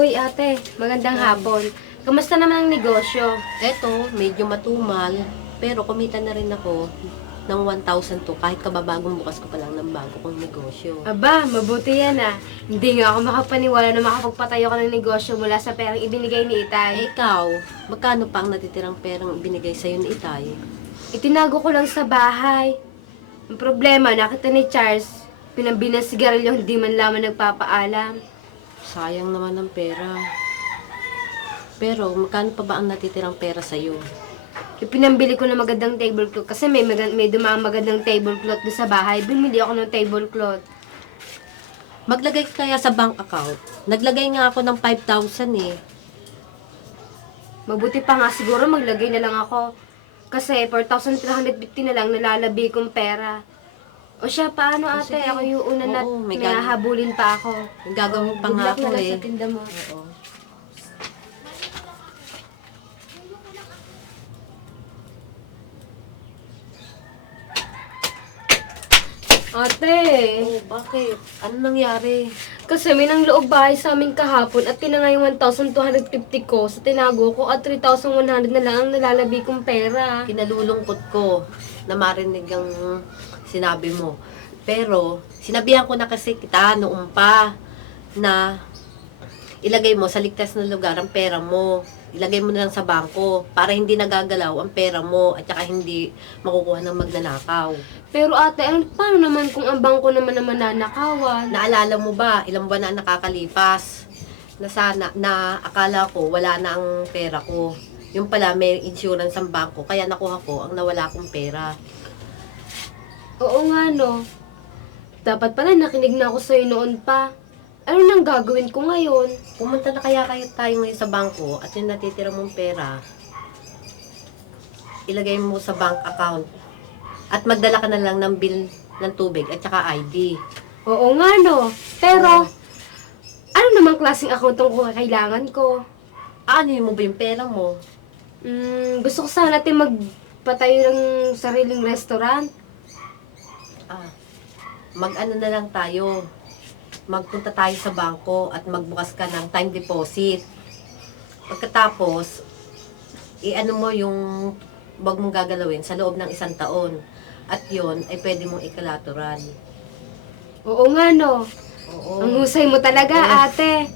Uy, ate, magandang hapon. Kamusta naman ang negosyo? Eto, medyo matumal, pero kumita na rin ako ng 1,000 to kahit kababagong bukas ko pa lang ng bago kong negosyo. Aba, mabuti yan ah. Hindi nga ako makapaniwala na makapagpatayo ka ng negosyo mula sa perang ibinigay ni Itay. Ikaw, magkano pa ang natitirang perang binigay sa'yo ni Itay? Itinago ko lang sa bahay. Ang problema, nakita ni Charles, pinambi ng sigarilyo, hindi man lamang nagpapaalam. Sayang naman ang pera. Pero, magkano pa ba ang natitirang pera sa'yo? Ipinambili ko na magandang tablecloth kasi may dumaang magandang tablecloth doon sa bahay. Bumili ako ng tablecloth. Maglagay ka kaya sa bank account. Naglagay nga ako ng 5,000 eh. Mabuti pa nga siguro maglagay na lang ako. Kasi 4,350 na lang nalalabi kong pera. O siya, paano ate? sige. Ako yung una na Oo, may may hahabulin pa ako. Ang gagawin pa Good nga luck ako na lang eh. sa tinda mo. Oo. Ate, Oh, bakit? Ano nangyari? kasi may nang loob bahay sa amin kahapon at tinangay yung 1,250 ko sa tinago ko at 3,100 na lang ang nalalabi kong pera. Kinalulungkot ko na marinig ang sinabi mo. Pero, sinabihan ko na kasi kita noong pa na ilagay mo sa ligtas na lugar ang pera mo. Ilagay mo na lang sa bangko para hindi nagagalaw ang pera mo at saka hindi makukuha ng magnanakaw. Pero ate, paano naman kung ang bangko naman nanakawan? Naalala mo ba, ilang buwan na ang nakakalipas na sana, na akala ko wala na ang pera ko. Yung pala may insurance ang bangko, kaya nakuha ko ang nawala kong pera. Oo nga no. Dapat pala nakinig na ako sa'yo noon pa. Ano nang gagawin ko ngayon? Pumunta na kaya tayo ngayon sa bangko at yung natitira mong pera, ilagay mo sa bank account. At magdala ka na lang ng bill ng tubig at saka ID. Oo nga no. Pero, ano namang klaseng account ang kailangan ko? Ano mo ba yung pera mo? Gusto ko sana natin magpatayo ng sariling restaurant. Mag-ano na lang tayo. Magpunta tayo sa bangko at magbukas ka ng time deposit. Pagkatapos, i-ano mo yung wag mong gagalawin sa loob ng 1 taon. At yon ay pwede mong ikalateral. Oo nga no. Oo. Ang husay mo talaga, ate.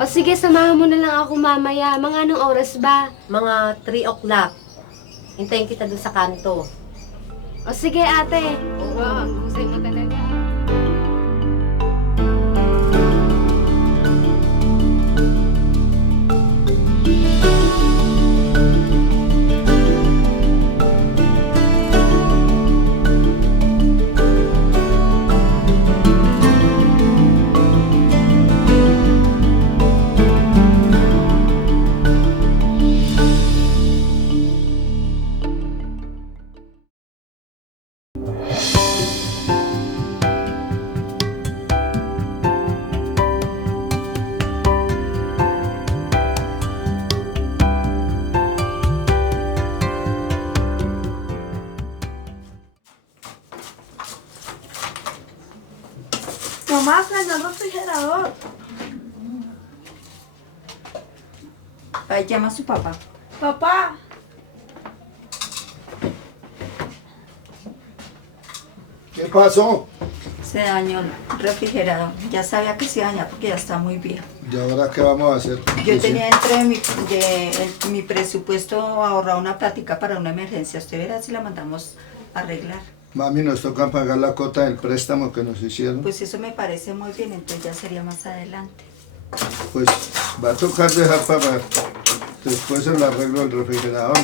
O sige, samahan mo na lang ako mamaya. Mga anong oras ba? Mga 3 o'clock. Hintayin kita dun sa kanto. O sige, ate. Oo, ang husay mo talaga. Mamá, prende el refrigerador. Ahí llama a su papá. Papá. ¿Qué pasó? Se dañó el refrigerador. Ya sabía que se dañaba porque ya está muy viejo. ¿Y ahora qué vamos a hacer? Yo tenía dentro de mi presupuesto ahorrado una plática para una emergencia. Usted verá si la mandamos a arreglar. Mami, nos toca pagar la cuota del préstamo que nos hicieron. Pues eso me parece muy bien, entonces ya sería más adelante. Pues va a tocar dejar para después el arreglo del refrigerador.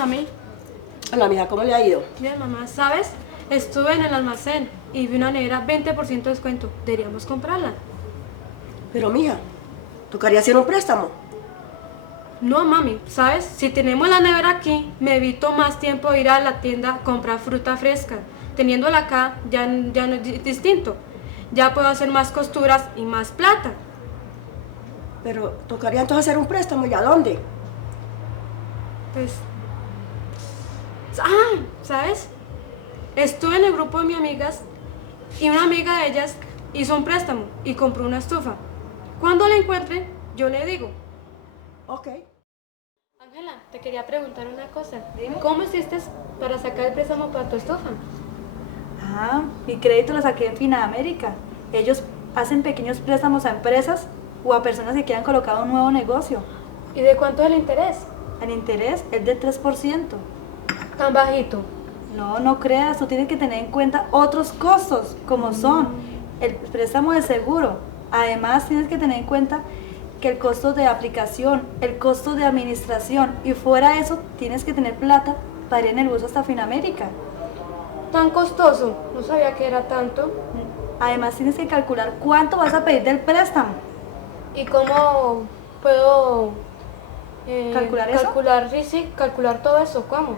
mami. Hola, mija, ¿cómo le ha ido? Bien, mamá. ¿Sabes? Estuve en el almacén y vi una nevera 20% de descuento. Deberíamos comprarla. Pero, mija, tocaría hacer un préstamo. No, mami. ¿Sabes? Si tenemos la nevera aquí, me evito más tiempo ir a la tienda a comprar fruta fresca. Teniéndola acá, ya no es distinto. Ya puedo hacer más costuras y más plata. Pero tocaría entonces hacer un préstamo. ¿Y a dónde? Pues... ¿sabes? Estuve en el grupo de mis amigas y una amiga de ellas hizo un préstamo y compró una estufa. Cuando la encuentre, yo le digo. Ok. Ángela, te quería preguntar una cosa. ¿Cómo hiciste para sacar el préstamo para tu estufa? Mi crédito lo saqué en Finamérica. Ellos hacen pequeños préstamos a empresas o a personas que quieran colocar un nuevo negocio. ¿Y de cuánto es el interés? El interés es de 3%. Tan bajito. No creas, tú tienes que tener en cuenta otros costos, como son el préstamo de seguro. Además, tienes que tener en cuenta que el costo de aplicación, el costo de administración, y fuera de eso, tienes que tener plata para ir en el bus hasta Finamérica. ¿Tan costoso? No sabía que era tanto. Además, tienes que calcular cuánto vas a pedir del préstamo. ¿Y cómo puedo ¿Calcular eso? Calcular todo eso? ¿Cómo?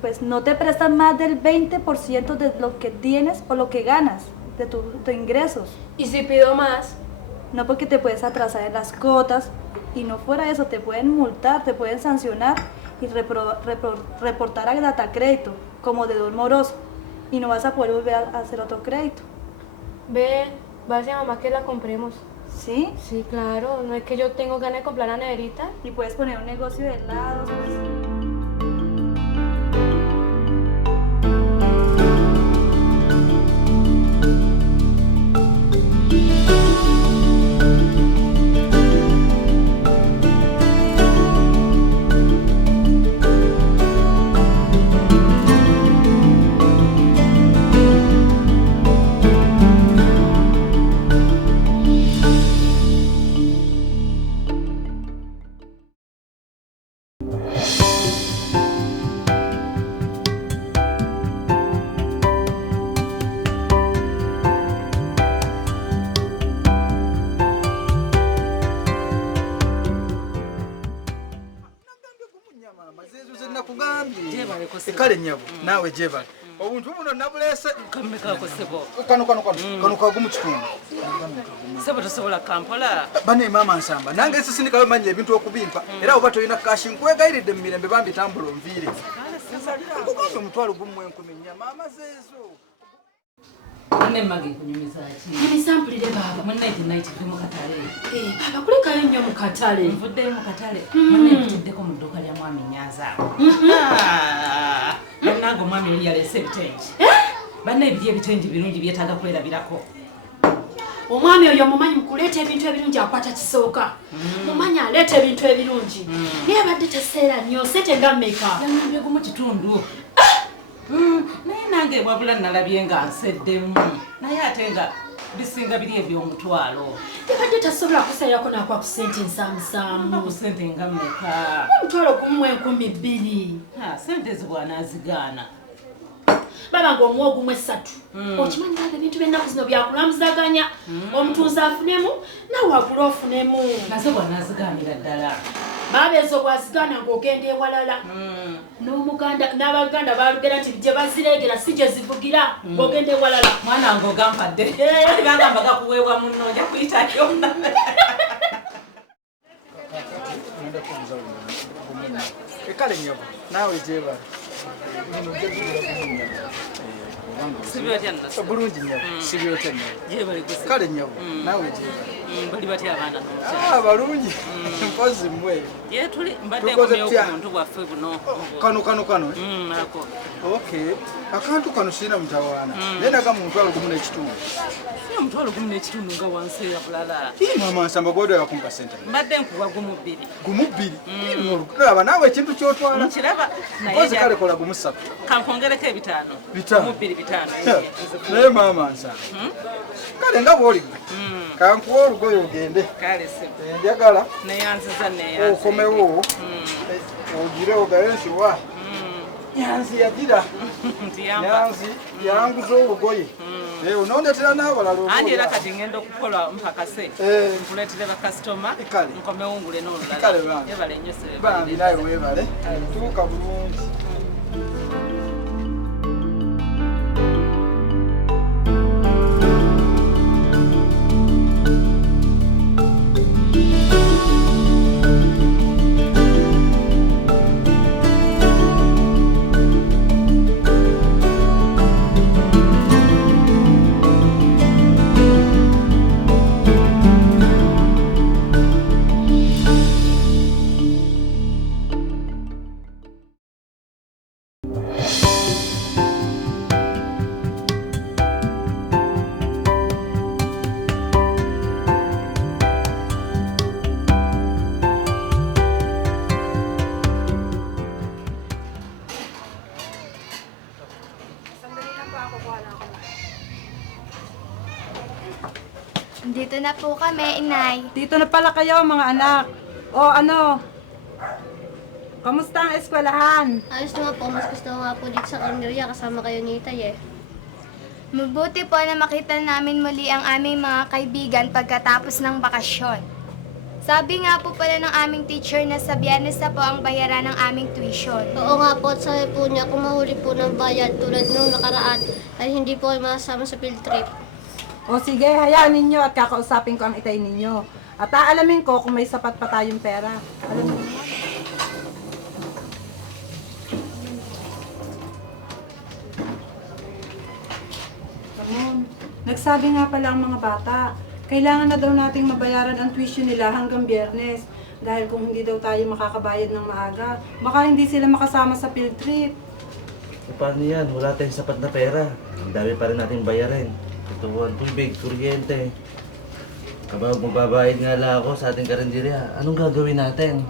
Pues no te prestan más del 20% de lo que tienes o lo que ganas, de tus ingresos. ¿Y si pido más? No, porque te puedes atrasar en las cuotas, y no fuera eso, te pueden multar, te pueden sancionar y reportar a Datacrédito como deudor moroso, y no vas a poder volver a hacer otro crédito. Va a decir a mamá que la compremos. ¿Sí? Sí, claro. No es que yo tengo ganas de comprar la neverita. Y puedes poner un negocio de helados, pues. Ekale nyabo nawe jeba obuntu buno nabulese kamekako sebo kano kagumu kitundu sebo tosobola Kampala bane mama nsamba nange sisindika bamanya ebintu okubimpa era oba toyina kashi nkwegayiridde mu mirembe bambi tambula onviire kukwasa omutwalo gumu enkumi nnya mama zeezo ne magi kunyumiza ki Nisampulire baba. munne tonight tuli mu katale Baba kulekayo nnyo mu katale. nvuddeyo mu katale munne mpitiddeko mu dduuka lya mwami Nyanza bannange omwami yali yalese ebitengi banne ebiri ebitengi birungi byetaaga kwerabirako Omwami oyo mumanyi mukuleeta ebintu ebirungi akwata kisooka. Mumanyi aleeta ebintu ebirungi. Naye abadde taseera nnyo ssente nga mmeka. yangambye gumu kitundu naye nange wabula nalabye nga nseddemu naye ate nga bisinga biri eby'omutwalo Tebadde tasobola kusalirako nakwa ku ssente nsaamusaamu. ku ssente nga mmeka Omutwalo gumu 2,000. ssente zibwanaazigaana Baba ng'omuwa ogumu 3. Okimanyi baba ebintu by'ennaku zino byakulamuzaganya. Omutunzi afunemu nawe wagula ofunemu. naze bwanaazigaanira ddala Baba ezo bwazigaana ng'ogenda ewalala. N'Abaganda baalugera nti gye bazireegera si gye zivugira ng'ogenda ewalala. mwana wange ogampadde bagamba gakuweebwa munno nja kuyitayo ekale nyabo nawe jeba sibyotya nnaso bulungi nyabo sibyotya nyabo yebali kusi kale nyabo nawe jeba bali batya abaana n'omukyala balungi mpozi mmwe tuli mbadde nkomyewo ku muntu bwaffe buno kano ako okay akantu kano sirina mutawaana naye naga mu mutwalo gumu n'ekitundu omutwalo gumu n'ekitundu nga wansi ya bulala mama nsamba gwodo yakumpa sente mbadde nkuwa gumu bbiri gumu bbiri laba naawe ekintu kyotwala nkiraba mpozi kale kola gumu 3 kankongereko 5 Bitaano. gumu bbiri 5 naye mama nsamba kale nga bwoli gwe kankuwa olugoye ogende kale sebo njagala neyanziza neyanziza okomewo ogire ogaye nsiwa nyanzi yagira nyanzi yanguza olugoye onondetera n'abalala andi era kati ngenda okukola mpakase nkuleetere bakasitoma nkomewungule n'olulala yebale nnyo bambi nawe weebale tuuka bulungi. Dito na po kami, Inay. Dito na pala kayo, mga anak. O ano? Kamusta ang eskwelahan? Ayos naman po, mas gusto ko nga po dito sa Cornelia kasama kayo ni Itay eh. Mabuti po na makita namin muli ang aming mga kaibigan pagkatapos ng bakasyon. Sabi nga po pala ng aming teacher na sa Biyernes na po ang bayaran ng aming tuition. Oo nga po, at sabi po niya kung mahuli po ng bayad tulad nung nakaraan ay hindi po kayo masasama sa field trip. O sige, hayaan ninyo at kakausapin ko ang itay ninyo. At aalamin ko kung may sapat pa tayong pera. Alam mo naman. Ramon, nagsabi nga pala ang mga bata, kailangan na daw nating mabayaran ang tuition nila hanggang Biyernes. Dahil kung hindi daw tayo makakabayad ng maaga, baka hindi sila makasama sa field trip. E paano yan? Wala tayong sapat na pera. Ang dami pa rin nating bayarin. Tutuan, tubig, kuryente. Kapag magbabayad nga lang ako sa ating karinderya, anong gagawin natin?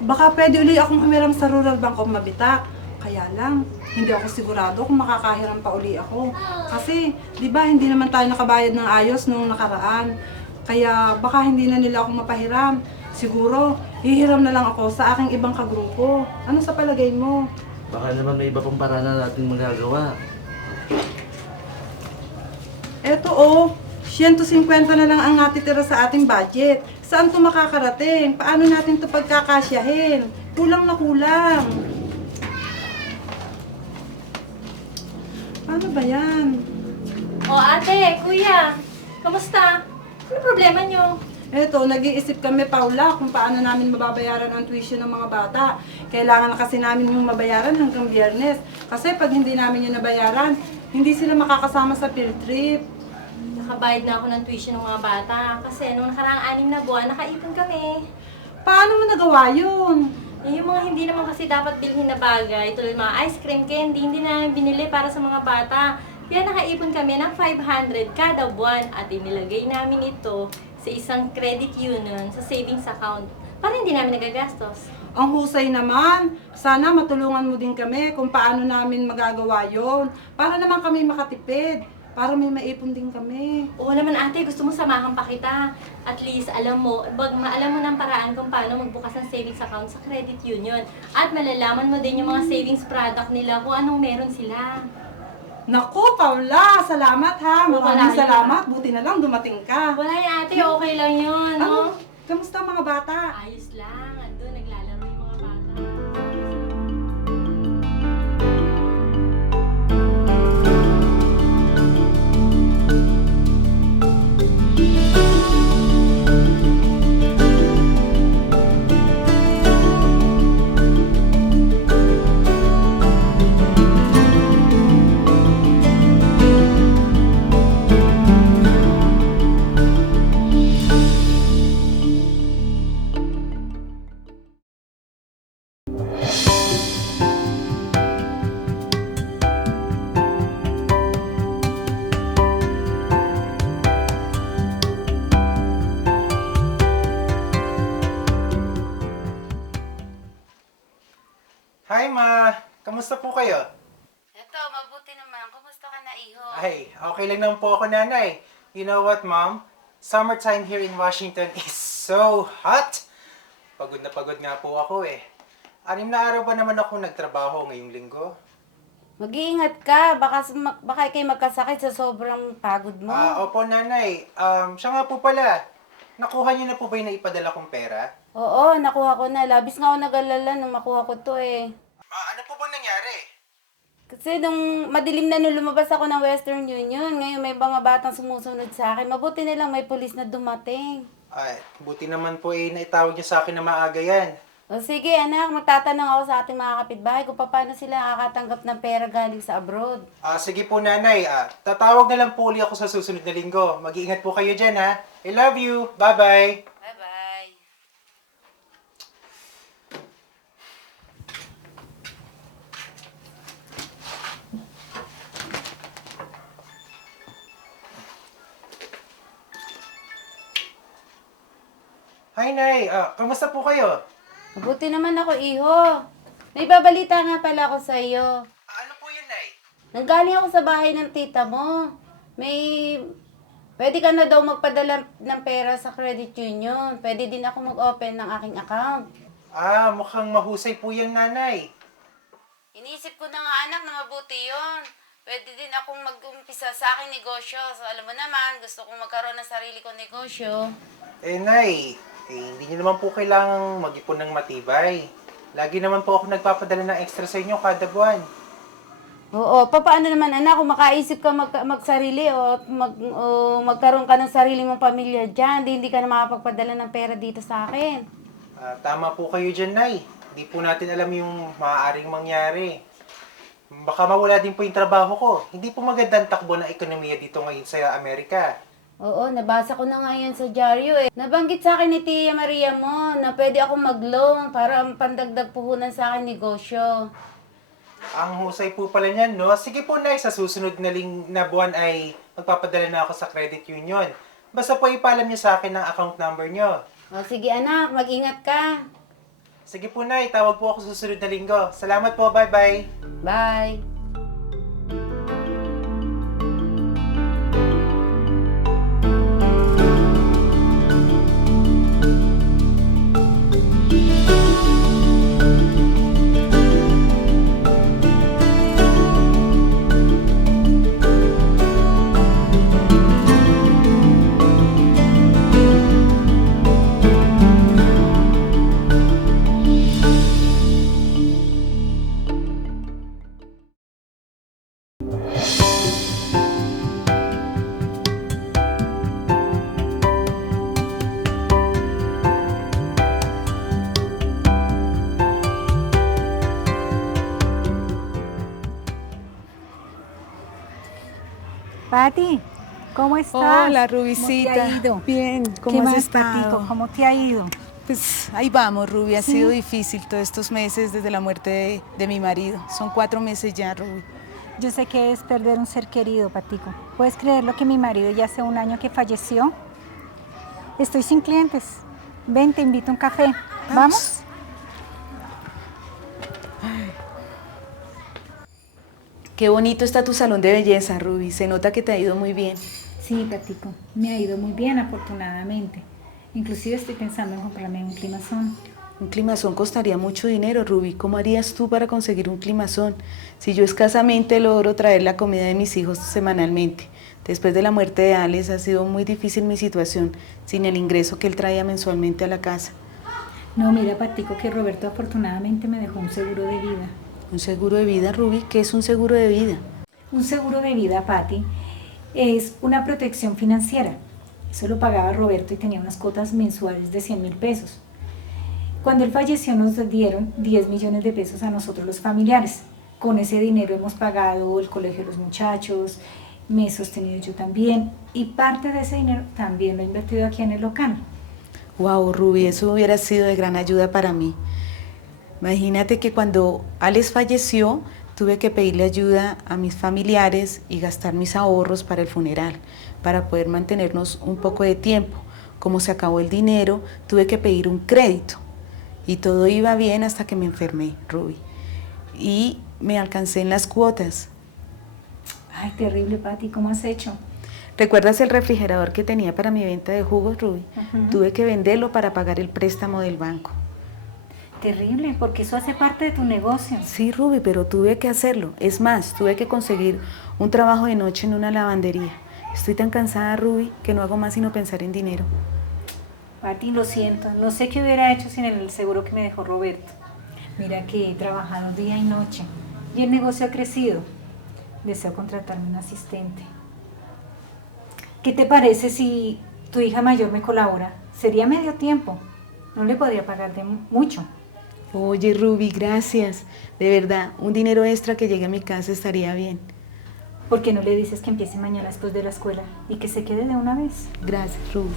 Baka pwede uli akong humiram sa Rural Bank of Mabita. Kaya lang, hindi ako sigurado kung makakahiram pa uli ako. Kasi, di ba, hindi naman tayo nakabayad ng ayos nung nakaraan. Kaya baka hindi na nila ako mapahiram. Siguro, hihiram na lang ako sa aking ibang kagrupo. Ano sa palagay mo? Baka naman may iba pang paraan na natin magagawa. Eto 150 na lang ang natitira sa ating budget. Saan to makakarating? Paano natin to pagkakasyahin? Kulang na kulang. Paano ba yan? O ate, kuya, kamusta? Ano problema nyo? Eto, nag-iisip kami, Paula, kung paano namin mababayaran ang tuition ng mga bata. Kailangan na kasi namin yung mabayaran hanggang Biyernes. Kasi pag hindi namin yung nabayaran, hindi sila makakasama sa field trip. Nakabayad na ako ng tuition ng mga bata kasi nung nakaraang 6 na buwan, nakaipon kami. Paano mo nagawa yun? Yung mga hindi naman kasi dapat bilhin na bagay, tulad mga ice cream, candy, hindi na binili para sa mga bata. Kaya nakaipon kami ng 500 kada buwan at inilagay namin ito sa isang credit union sa savings account para hindi namin nagagastos. Ang husay naman. Sana matulungan mo din kami kung paano namin magagawa yon para naman kami makatipid. Para may maipon din kami. Oo naman ate, gusto mo samahan pa kita. At least alam mo ng paraan kung paano magbukas ng savings account sa credit union. At malalaman mo din yung mga savings product nila kung anong meron sila. Naku, Paula! Salamat ha! Maraming salamat. Buti na lang dumating ka. Wala yan ate, okay lang yun. Ano? Kamusta mga bata? Ayos lang. Andun, naglalaro yung mga bata. Hi, Ma! Kamusta po kayo? Eto, mabuti naman. Kumusta ka na, hijo? Ay, okay lang naman po ako, nanay. You know what, mom? Summertime here in Washington is so hot. Pagod na pagod nga po ako eh. 6 na araw ba naman ako nagtrabaho ngayong linggo? Mag-iingat ka, baka kayo magkasakit sa sobrang pagod mo. Opo, nanay. Siya nga po pala. Nakuha niyo na po ba yung naipadala kong pera? Oo, nakuha ko na. Labis nga ako nag-alala nung makuha ko to eh. Ano po ba nangyari? Kasi nung madilim na nung lumabas ako ng Western Union, ngayon may mga batang sumusunod sa akin. Mabuti na lang may pulis na dumating. Ay, buti naman po eh naitawag niyo sa akin na maaga yan. O sige anak, magtatanong ako sa ating mga kapitbahay kung paano sila nakakatanggap ng pera galing sa abroad. Sige po, nanay. Tatawag na lang po uli ako sa susunod na linggo. Mag-iingat po kayo dyan, ha? I love you. Bye-bye. Bye-bye. Hi, Nay. Kamusta po kayo? Mabuti naman ako, iho. May babalita nga pala ako sa iyo. Ano po yun, Nay? Nanggaling ako sa bahay ng tita mo. Pwede ka na daw magpadala ng pera sa credit union. Pwede din ako mag-open ng aking account. Mukhang mahusay po yung nanay. Iniisip ko na nga anak na mabuti yun. Pwede din akong mag-umpisa sa aking negosyo. So alam mo naman, gusto kong magkaroon ng sarili kong negosyo. Nay, hindi niyo naman po kailangang mag-ipon ng matibay. Lagi naman po ako nagpapadala ng extra sa inyo kada buwan. Oo, paano naman anak kung makaisip ka magsarili o magkaroon ka ng sarili mong pamilya dyan, hindi ka na makapagpadala ng pera dito sa akin. Tama po kayo dyan, Nay. Hindi po natin alam yung maaaring mangyari. Baka mawala din po yung trabaho ko. Hindi po magandang takbo ng ekonomiya dito ngayon sa Amerika. Oo, nabasa ko na nga yan sa dyaryo eh. Nabanggit sa akin ni Tia Maria mo na pwede akong mag-loan para pandagdag puhunan sa akin negosyo. Ang husay po pala niyan, no? Sige po, Nay, sa susunod na buwan ay magpapadala na ako sa credit union. Basta po ipaalam niyo sa akin ang account number niyo. O sige anak, mag-ingat ka. Sige po, Nay, tawag po ako sa susunod na linggo. Salamat po, bye-bye. Bye. Pati, ¿cómo estás? Hola, Rubicita. ¿Cómo te ha ido? Bien, ¿cómo ¿Qué has más, estado? Patico? ¿Cómo te ha ido? Pues ahí vamos, Ruby. Ha ¿Sí? sido difícil todos estos meses desde la muerte de mi marido. Son 4 meses ya, Ruby. Yo sé que es perder un ser querido, Patico. ¿Puedes creerlo que mi marido ya hace 1 año que falleció? Estoy sin clientes. Ven, te invito a un café. ¿Vamos? Qué bonito está tu salón de belleza, Ruby. Se nota que te ha ido muy bien. Sí, Patico. Me ha ido muy bien, afortunadamente. Inclusive estoy pensando en comprarme un climazón. Un climazón costaría mucho dinero, Ruby. ¿Cómo harías tú para conseguir un climazón? Si yo escasamente logro traer la comida de mis hijos semanalmente. Después de la muerte de Alex ha sido muy difícil mi situación, sin el ingreso que él traía mensualmente a la casa. No, mira, Patico, que Roberto afortunadamente me dejó un seguro de vida. ¿Un seguro de vida, Ruby? ¿Qué es un seguro de vida? Un seguro de vida, Pati, es una protección financiera. Eso lo pagaba Roberto y tenía unas cuotas mensuales de 100.000 pesos. Cuando él falleció nos dieron 10 millones de pesos a nosotros los familiares. Con ese dinero hemos pagado el colegio de los muchachos, me he sostenido yo también y parte de ese dinero también lo he invertido aquí en el local. Wow, Ruby, eso hubiera sido de gran ayuda para mí. Imagínate que cuando Alex falleció, tuve que pedirle ayuda a mis familiares y gastar mis ahorros para el funeral, para poder mantenernos un poco de tiempo. Como se acabó el dinero, tuve que pedir un crédito. Y todo iba bien hasta que me enfermé, Ruby. Y me alcancé en las cuotas. Ay, terrible, Pati, ¿cómo has hecho? ¿Recuerdas el refrigerador que tenía para mi venta de jugos, Ruby? Tuve que venderlo para pagar el préstamo del banco. Terrible, porque eso hace parte de tu negocio. Sí, Ruby, pero tuve que hacerlo. Es más, tuve que conseguir un trabajo de noche en una lavandería. Estoy tan cansada, Ruby, que no hago más sino pensar en dinero. Pati, lo siento, no sé qué hubiera hecho sin el seguro que me dejó Roberto. Mira que he trabajado día y noche y el negocio ha crecido. Deseo contratarme un asistente. ¿Qué te parece si tu hija mayor me colabora? Sería medio tiempo, no le podría pagar de mucho. Oye, Ruby, gracias. De verdad, un dinero extra que llegue a mi casa estaría bien. ¿Por qué no le dices que empiece mañana después de la escuela y que se quede de una vez? Gracias, Ruby.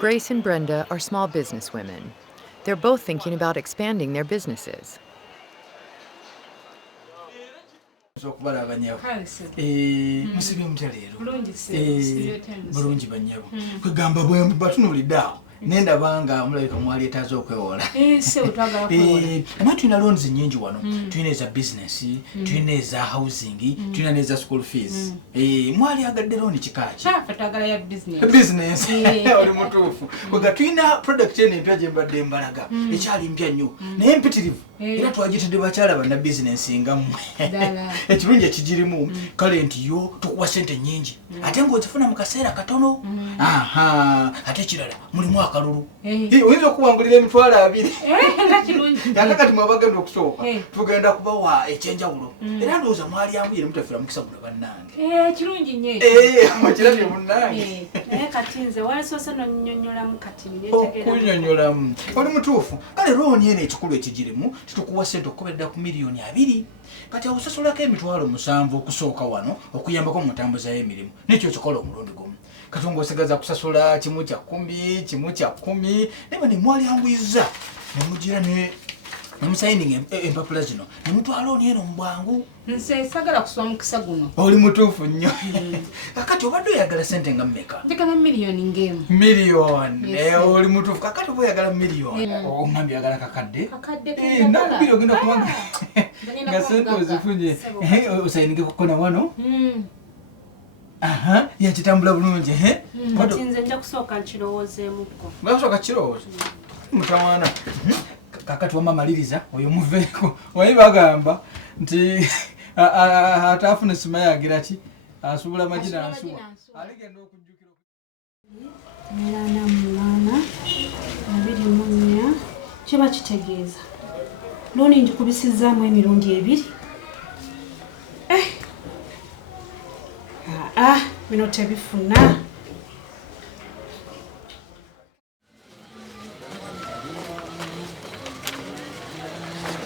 Grace and Brenda are small business women. They're both thinking about expanding their businesses. Musibe mutya leero bulungi bannyabo kwegamba bwe batunuliddeawo nendabanga mulabika mwali etaaze okwewola ama tulina loans nnyingi wano tulina eza bizinesi tulina eza housing tulina neza school fees mwali agadde looni kikaki bizinesi oli mutuufu kwega tulina product eno empya gye mbadde mbalaga ekyali mpya nnyo naye mpitirivu era twagitadde bakyala banna bizinesi nga mmwe ekirungi ekigirimu kale nti yo tukuwa ssente nnyingi ate ng'ozifuna mu kaseera katono ate ekirala mulimu akalulu oyinza okuwangulira emitwalo 2 yakakati mwabagenda okusooka tugenda kubawa ekyenjawulo era ndowooza mwali ambuyire mutafiira mukisa guno bannange kirungi nnyo mwekirabye munnange naye kati nze walisoose nonnyonnyolamu kati okunyonnyolamu oli mutuufu kale looni eno ekikulu ekigirimu titukuwa ssente okukobedda ku miliyoni 2 kati awusasulako emitwalo 7 okusooka wano okuyambako mu ntambuza y'emirimu nekyo kikola omulundi gumu kati ng'osigaza kusasula kimu kya 10 naye nemwali anguyiza nemugira nemusayininga empapula zino nemutwala looni eno mu bwangu nze sagala kusoma mukisa guno oli mutuufu nnyo kakati obadde oyagala ssente nga mmeka njagala miliyoni ng'emu miliyoni oli mutuufu kakati oba oyagala miliyoni oŋambye oyagala kakadde nakubiri ogenda kubanga nga ssente ozifunye osayiningeko na wano yakitambula bulungi kati nze nja kusooka nkirowoozeemukko basooka kirowooza mutawaana kakati wamamaliriza oyo muveeko oyi bagamba nti ataafuna esima yagira ki asuubula amagina ansuwa aligenda okujjukira 88 kiba kitegeeza looni njikubisizzaamu emirundi 2 bino tebifuna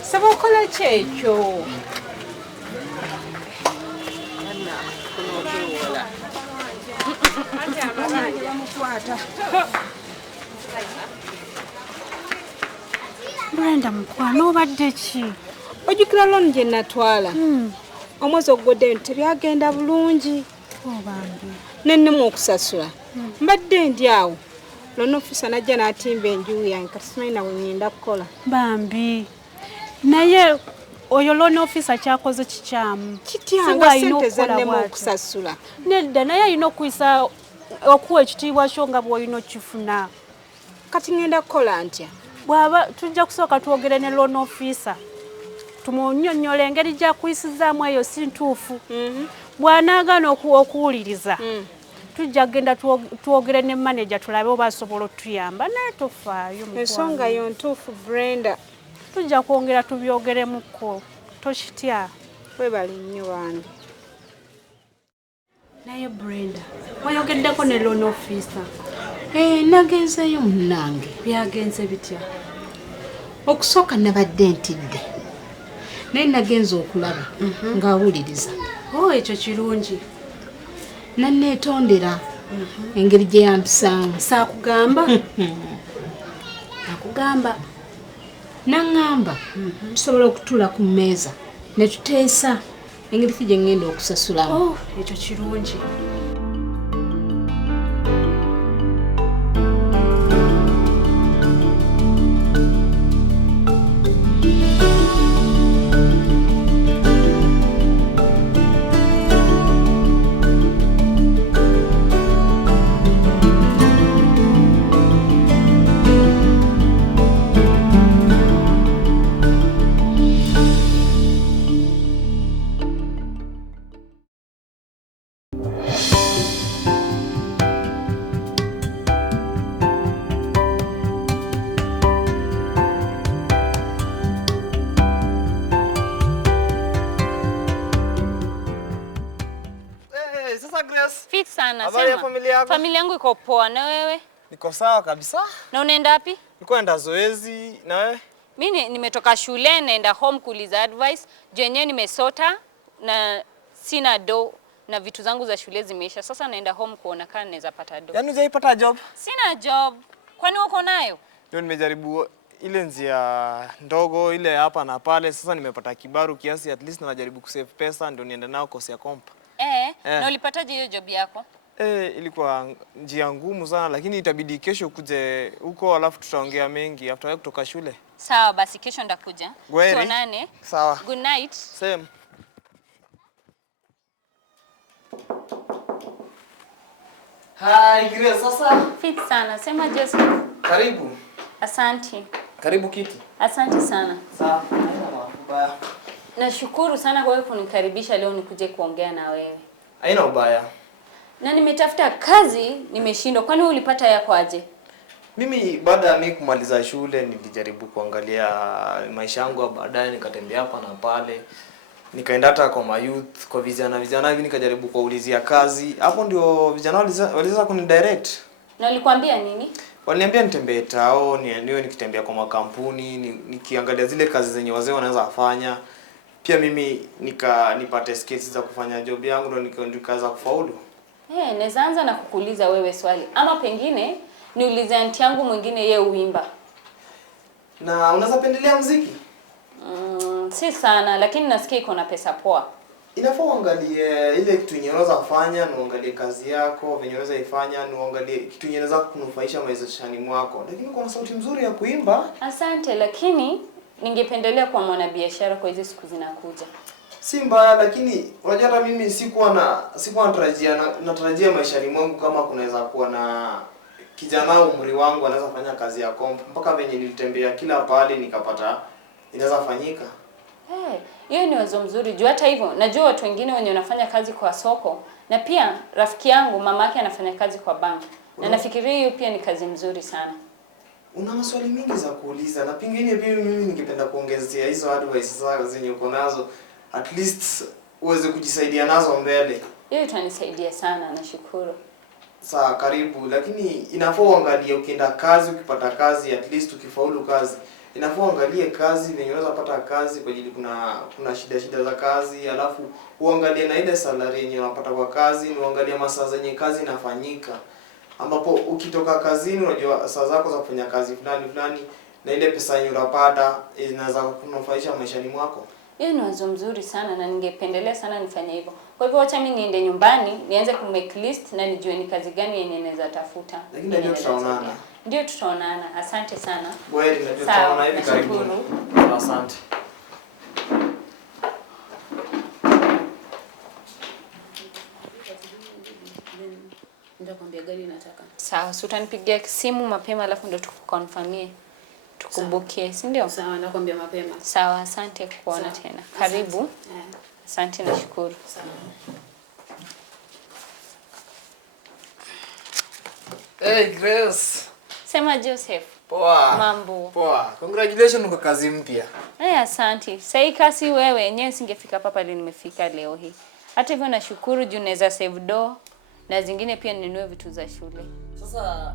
saba okola ki ekyo Brenda mukwano obadde ki ojjukira looni gye natwala omwezi ogugodde tebyagenda bulungi nennemu okusasula mbadde ndi awo looni ofisa najja n'atimba enjuyi yange kati simanyi nawe ngenda kukola bambi naye oyo looni ofisa kyakoze kikyamu kityanga ssente zennemu okusasula nedda naye alina okuyisa okuwa ekitiibwa kyo nga bw'olina okifuna kati ngenda kukola ntya bw'aba tujja kusooka twogere ne looni ofisa tumunnyonnyola engeri gy'akuyisizaamu eyo si ntuufu bw'anaagaana okuwuliriza tujja kgenda twogere ne manager tulabe oba asobola otuyamba naye tofaayo ensonga yo ntuufu Brenda tujja kwongera tubyogeremukko tokitya Webali nnyo bandi. Naye Brenda, wayogeddeko ne loan officer. Nagenzeyo munnange. Byagenze bitya? Okusooka nabadde ntidde. Naye nagenze okulaba ng'awuliriza. Ekyo kirungi. Nanneetondera engeri gye yampisaamu. Saakugamba? Nakugamba. Naŋŋamba tusobola okutuula ku mmeeza ne tuteesa engeri ki gye ŋŋenda okusasulamu. Ekyo kirungi. Fit sana. Habari ya familia yako? Familia yangu iko poa, na wewe? Niko sawa kabisa. Na unaenda wapi? Niko enda zoezi, na wewe? Mimi nimetoka shule naenda home kuuliza advice. Jenye nimesota na sina do na vitu zangu za shule zimeisha. Sasa naenda home kuona kama naweza pata do. Yaani hujaipata job? Sina job. Kwani uko nayo? Ndio nimejaribu ile njia ndogo ile hapa na pale. Sasa nimepata kibaru kiasi, at least najaribu kusave pesa ndio niende nao kosi ya kompa. Na ulipataje hiyo job yako? Ilikuwa njia ngumu sana, lakini itabidi kesho kuje huko alafu tutaongea mengi after wewe kutoka shule. Sawa basi, kesho ndakuja. Tuonane. Sawa. Good night. Same. Hi, Grace, sasa? Fit sana. Sema Joseph. Karibu. Asante. Karibu kiti. Asante sana. Sawa. Ubaya. Nashukuru sana kwa wewe kunikaribisha leo nikuje kuongea na wewe. Haina ubaya. Na nimetafuta kazi, nimeshindwa. Kwani ulipata yako aje? Mimi baada ya mimi kumaliza shule nilijaribu kuangalia maisha yangu baadaye, nikatembea hapa na pale. Nikaenda hata kwa youth, kwa vijana hivi nikajaribu kuwaulizia kazi. Hapo ndio vijana waliweza kunidirect. Na walikwambia nini? Waliniambia nitembee tao, niwe nikitembea kwa makampuni, nikiangalia zile kazi zenye wazee wanaweza kufanya. Pia mimi nipate skills za kufanya job yangu ndio nikaanza kufaulu. Naweza anza na kukuuliza wewe swali. Ama pengine niulize aunti yangu mwingine yeye uimba. Na unaweza pendelea muziki? Si sana, lakini nasikia iko na pesa poa. Inafaa uangalie ile kitu yenye unaweza kufanya, uangalie kazi yako, venye unaweza ifanya, uangalie kitu yenye inaweza kukunufaisha maishani mwako. Lakini uko na sauti nzuri ya kuimba. Asante, lakini ningependelea kuwa mwanabiashara kwa hizo siku zinakuja. Si mbaya, lakini unajua hata mimi sikuwa natarajia maishani mwangu kama kunaweza kuwa na kijana umri wangu anaweza fanya kazi ya kompa. Mpaka venye nilitembea kila pale nikapata inaweza fanyika. Hiyo ni wazo mzuri. Juu hata hivyo, najua watu wengine wenye wanafanya kazi kwa soko, na pia rafiki yangu mamake anafanya kazi kwa bank. Na nafikiria hiyo pia ni kazi mzuri sana. Una maswali mingi za kuuliza, na pengine pia mimi ningependa kuongezea hizo advice zako zenye uko nazo, at least uweze kujisaidia nazo mbele. Hiyo itanisaidia sana, nashukuru. Sawa, karibu, lakini inafaa uangalie ukienda kazi, ukipata kazi, at least ukifaulu kazi. Inafaa uangalie kazi venye unaweza pata kazi kwa ajili kuna shida za kazi, alafu uangalie na ile salary yenye unapata kwa kazi, na uangalie masaa zenye kazi inafanyika. Ambapo ukitoka kazini unajua saa zako za kufanya kazi fulani na ile pesa yenye unapata inaweza kunufaisha maishani mwako. Hiyo ni wazo mzuri sana na ningependelea sana nifanye hivyo. Kwa hivyo acha mimi niende nyumbani, nianze ku make list na nijue ni kazi gani yenye naweza tafuta. Lakini ndio tutaonana. Ndio tutaonana. Asante sana. Wewe ndio tutaonana hivi karibuni. Asante. Nitakwambia gari nataka. Sawa, so utanipigia simu mapema alafu ndio tukuconfirmie. Tukumbukie, si ndio? Sawa, nakwambia mapema. Sawa, asante kuona tena. Karibu. Asante na shukuru. Sawa. Hey Grace. Sema Joseph. Poa. Mambo. Poa. Congratulations kwa kazi mpya. Asante. Sasa kasi wewe yenyewe singefika hapa pale nimefika leo hii. Hata hivyo nashukuru juu naweza save do na zingine pia ninunue vitu za shule. Sasa